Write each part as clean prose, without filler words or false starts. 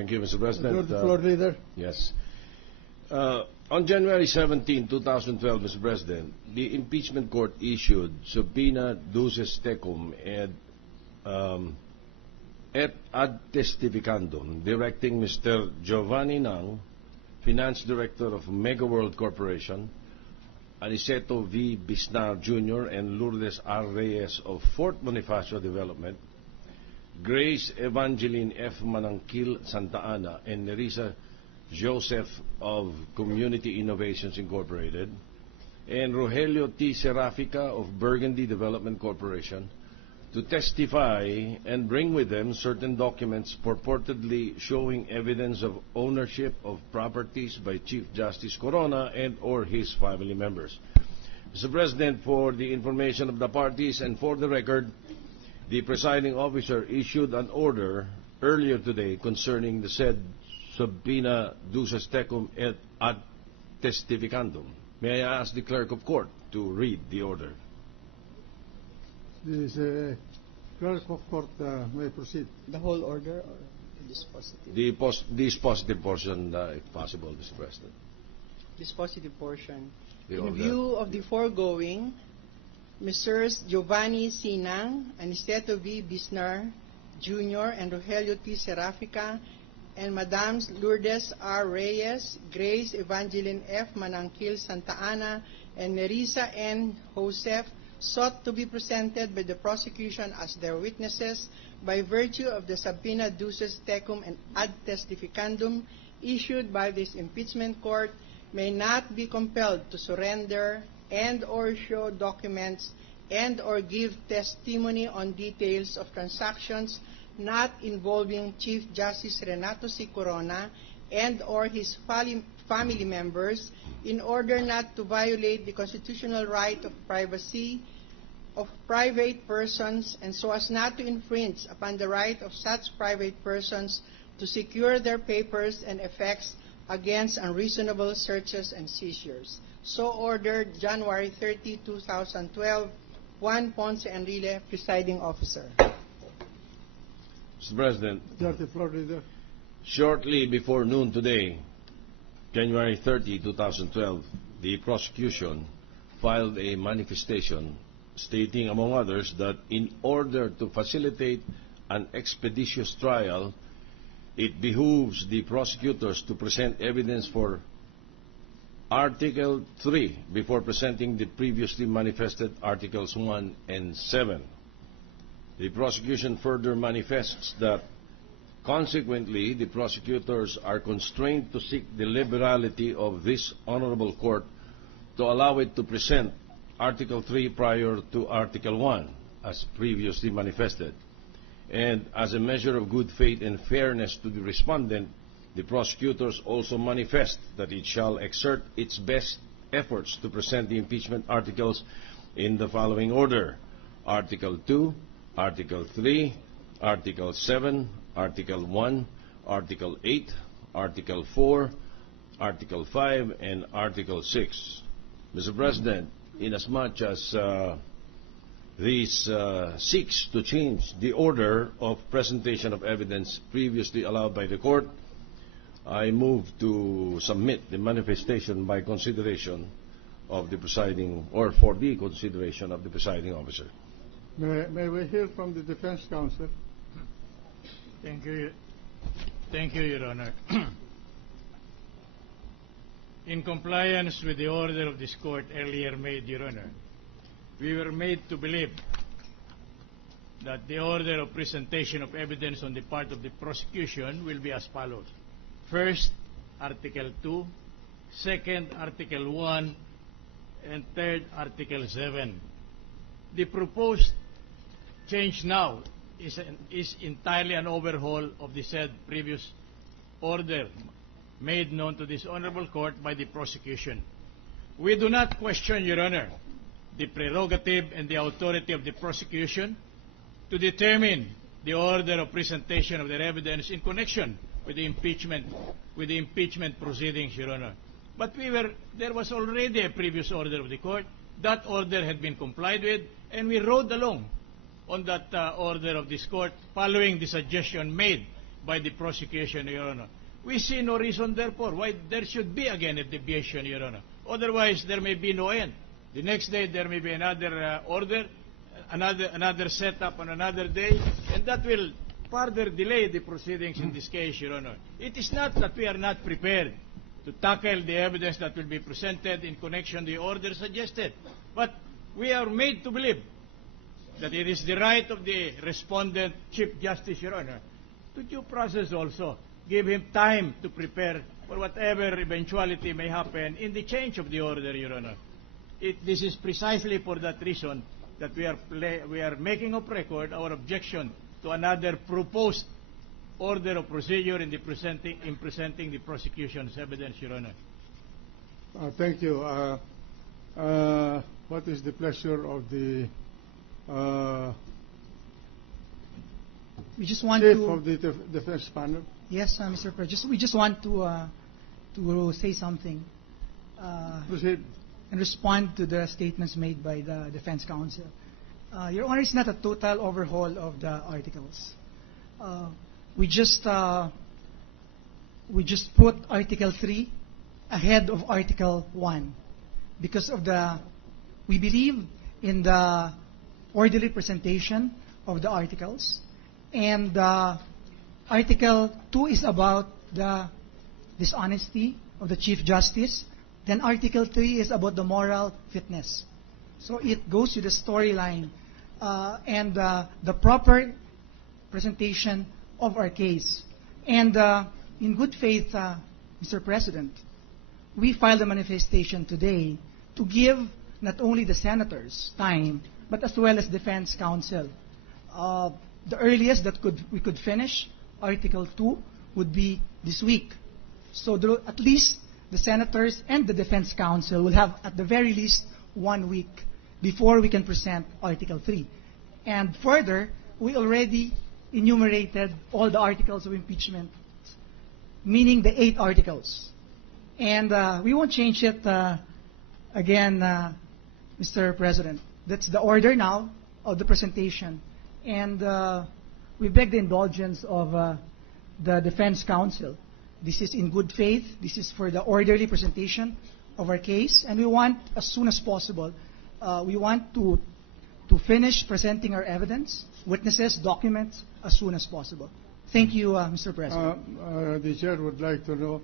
Thank you, Mr. President. Floor leader. Yes. On January 17, 2012, Mr. President, the impeachment court issued subpoena duces tecum et ad testificandum, directing Mr. Giovanni Nang, Finance Director of Mega World Corporation, Aniceto V. Bisnar Jr. and Lourdes R. Reyes of Fort Bonifacio Development, Grace Evangeline F. Manangkil Santa Ana and Nerissa Joseph of Community Innovations Incorporated, and Rogelio T. Serafica of Burgundy Development Corporation to testify and bring with them certain documents purportedly showing evidence of ownership of properties by Chief Justice Corona and or his family members. Mr. President, for the information of the parties and for the record, the presiding officer issued an order earlier today concerning the said subpoena duces tecum et ad testificandum. May I ask the clerk of court to read the order? This clerk of court may proceed. The whole order or dispositive? This positive portion, if possible, Mr. President. Dispositive portion. The In order. view of the foregoing, Messrs. Giovanni C. Nang, Aniceto V. Bisnar Jr. and Rogelio T. Serafica and Madams Lourdes R. Reyes, Grace Evangeline F. Manangkil Santa Ana, and Nerissa N. Joseph sought to be presented by the prosecution as their witnesses by virtue of the subpoena duces tecum and ad testificandum issued by this impeachment court may not be compelled to surrender and or show documents and or give testimony on details of transactions not involving Chief Justice Renato C. Corona and or his family members in order not to violate the constitutional right of privacy of private persons and so as not to infringe upon the right of such private persons to secure their papers and effects against unreasonable searches and seizures. So ordered, January 30, 2012, Juan Ponce Enrile, Presiding Officer. Mr. President, Floor leader. shortly before noon today, January 30, 2012, the prosecution filed a manifestation stating, among others, that in order to facilitate an expeditious trial, it behooves the prosecutors to present evidence for Article 3 before presenting the previously manifested Articles 1 and 7. The prosecution further manifests that, consequently, the prosecutors are constrained to seek the liberality of this honorable court to allow it to present Article 3 prior to Article 1, as previously manifested. And as a measure of good faith and fairness to the respondent, the prosecutors also manifest that it shall exert its best efforts to present the impeachment articles in the following order: Article 2, Article 3, Article 7, Article 1, Article 8, Article 4, Article 5, and Article 6. Mr. President, inasmuch as this seeks to change the order of presentation of evidence previously allowed by the court, I move to submit the manifestation by consideration of the presiding, or for the consideration of the presiding officer. May we hear from the defense counsel? Thank you. Thank you, Your Honor. In compliance with the order of this court earlier made, Your Honor, we were made to believe that the order of presentation of evidence on the part of the prosecution will be as follows. First, Article 2, second, Article 1, and third, Article 7. The proposed change now is entirely an overhaul of the said previous order made known to this honorable court by the prosecution. We do not question, Your Honor, the prerogative and the authority of the prosecution to determine the order of presentation of their evidence in connection with the impeachment proceedings, Your Honor. But there was already a previous order of the court. That order had been complied with, and we rode along on that order of this court, following the suggestion made by the prosecution, Your Honor. We see no reason, therefore, why there should be again a deviation, Your Honor. Otherwise, there may be no end. The next day, there may be another order, another setup on another day, and that will further delay the proceedings in this case, Your Honor. It is not that we are not prepared to tackle the evidence that will be presented in connection to the order suggested, but we are made to believe that it is the right of the respondent, Chief Justice, Your Honor, to due process also. Give him time to prepare for whatever eventuality may happen in the change of the order, Your Honor. This is precisely for that reason that we are making of record our objection to another proposed order of procedure in presenting the prosecution's evidence, Your Honor. Thank you. What is the pleasure of the We just want chief to. of the defense panel? Yes, Mr. President. We just want to say something Proceed. and respond to the statements made by the defense counsel. Your Honor, it's not a total overhaul of the articles. We just put Article 3 ahead of Article 1 because of we believe in the orderly presentation of the articles, and Article 2 is about the dishonesty of the Chief Justice. Then Article 3 is about the moral fitness. So it goes to the storyline and the proper presentation of our case. And in good faith, Mr. President, we filed a manifestation today to give not only the senators time, but as well as defense counsel. The earliest that we could finish Article 2 would be this week. So at least the senators and the defense counsel will have at the very least 1 week before we can present Article 3. And further, we already enumerated all the articles of impeachment, meaning the 8 articles. And we won't change it again, Mr. President. That's the order now of the presentation. And we beg the indulgence of the defense counsel. This is in good faith. This is for the orderly presentation of our case. And we want, as soon as possible, we want to finish presenting our evidence, witnesses, documents, as soon as possible. Thank you, Mr. President. The chair would like to know,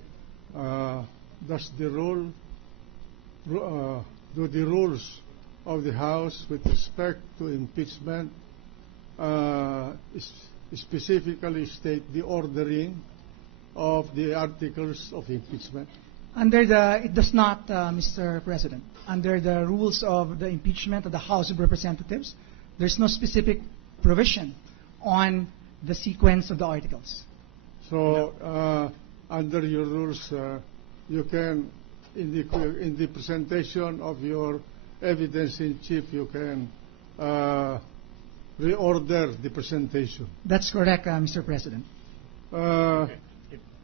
does the rule, do the rules of the House with respect to impeachment specifically state the ordering of the articles of impeachment? It does not, Mr. President. Under the rules of the impeachment of the House of Representatives, there's no specific provision on the sequence of the articles. So, under your rules, you can, in the presentation of your evidence in chief, you can reorder the presentation. That's correct, Mr. President.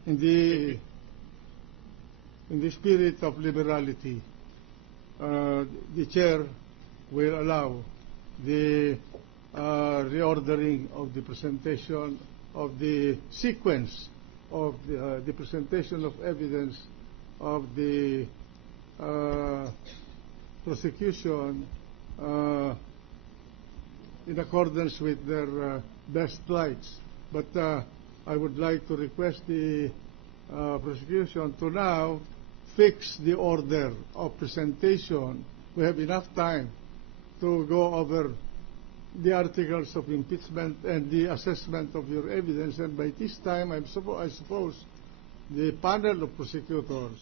In the spirit of liberality, the chair will allow the reordering of the presentation of the sequence of the presentation of evidence of the prosecution in accordance with their best rights. But I would like to request the prosecution to now fix the order of presentation. We have enough time to go over the articles of impeachment and the assessment of your evidence, and by this time I suppose the panel of prosecutors